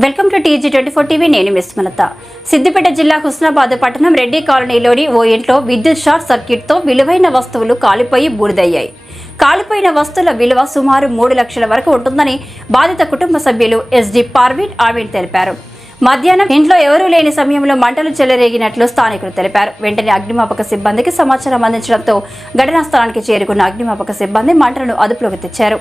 Welcome to TG24 TV. నేను మిస్మలత. సిద్దిపేట జిల్లా హుస్నాబాద్ పట్టణం రెడ్డి కాలనీలోని ఓ ఇంట్లో విద్యుత్ షార్ట్ సర్క్యూట్తో విలువైన వస్తువులు కాలిపోయి బూడిదయ్యాయి. కాలిపోయిన వస్తువుల విలువ సుమారు 3 లక్షల వరకు ఉంటుందని బాధిత కుటుంబ సభ్యులు SD పర్వీన్ ఆమీన్ తెలిపారు. మధ్యాహ్నం ఇంట్లో ఎవరూ లేని సమయంలో మంటలు చెలరేగినట్లు స్థానికులు తెలిపారు. వెంటనే అగ్నిమాపక సిబ్బందికి సమాచారం అందించడంతో ఘటనా స్థలానికి చేరుకున్న అగ్నిమాపక సిబ్బంది మంటలను అదుపులోకి తెచ్చారు.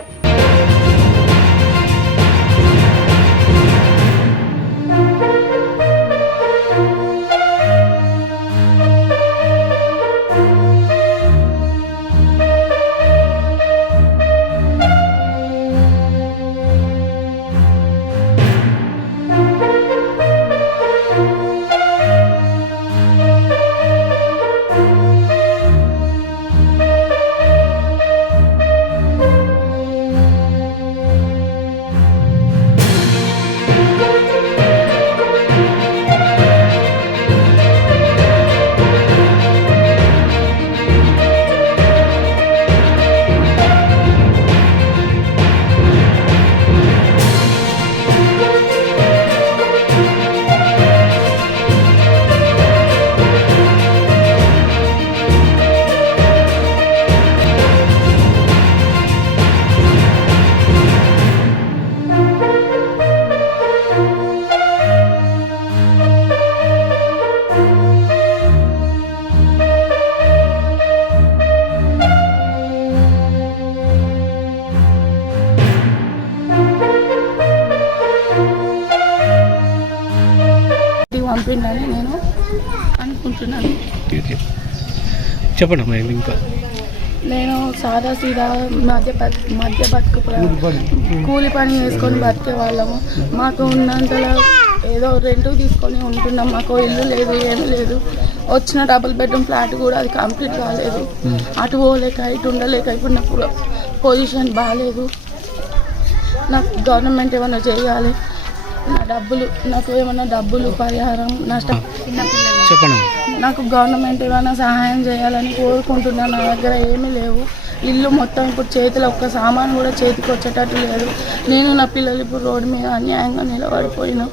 పంపిందని నేను అనుకుంటున్నాను. చెప్పండి. ఇంకా నేను సాదా సీదా మధ్య బతుకు కూలి పని చేసుకొని బతికే వాళ్ళము. మాకు ఉన్నంతలో ఏదో రెంట్ తీసుకొని ఉంటున్నాం. మాకు ఇల్లు లేదు, ఏమీ లేదు. వచ్చిన డబుల్ బెడ్రూమ్ ఫ్లాట్ కూడా అది కంప్లీట్ కాలేదు. అటు పోలేక ఇటు ఉండలేక ఇప్పుడు నా పొజిషన్ బాగాలేదు. నాకు గవర్నమెంట్ ఏమైనా చేయాలి. నాకు ఏమైనా డబ్బులు పరిహారం నష్టం చెప్పండి. నాకు గవర్నమెంట్ ఏమైనా సహాయం చేయాలని కోరుకుంటున్నాను. నా దగ్గర ఏమీ లేవు. ఇల్లు మొత్తం ఇప్పుడు చేతిలో ఒక్క సామాను కూడా చేతికి వచ్చేటట్టు లేదు. నేను నా పిల్లలు ఇప్పుడు రోడ్డు మీద అన్యాయంగా నిలబడిపోయినా.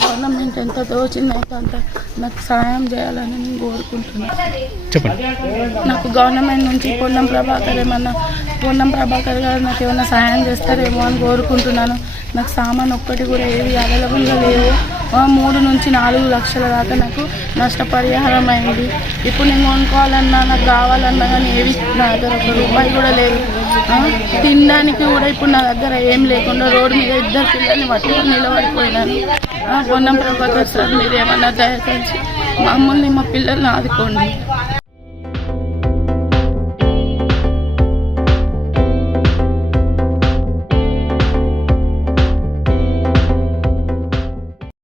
గవర్నమెంట్ ఎంత తోచిందైతే అంత నాకు సహాయం చేయాలని నేను కోరుకుంటున్నాను. చెప్పండి. నాకు గవర్నమెంట్ నుంచి పొన్నం ప్రభాకర్ గారు నాకు ఏమైనా సహాయం చేస్తారేమో అని కోరుకుంటున్నాను. నాకు సామాన్ ఒక్కటి కూడా ఏవి అవైలబుల్గా లేవు. 3 నుంచి 4 లక్షల దాకా నాకు నష్టపరిహారం అయింది. ఇప్పుడు నేను కొనుక్కోవాలన్నా నాకు కావాలన్నా కానీ ఏవి నా దగ్గర ₹1 కూడా లేదు. తినడానికి కూడా ఇప్పుడు నా దగ్గర ఏం లేకుండా రోడ్డు మీద 2 పిల్లల్ని పట్టుకొని నిలబడిపోయినాను. పొన్నం ప్రభాకర్ సార్ మీరు ఏమన్నా దయచేసి మమ్మల్ని మా పిల్లల్ని ఆదుకోండి.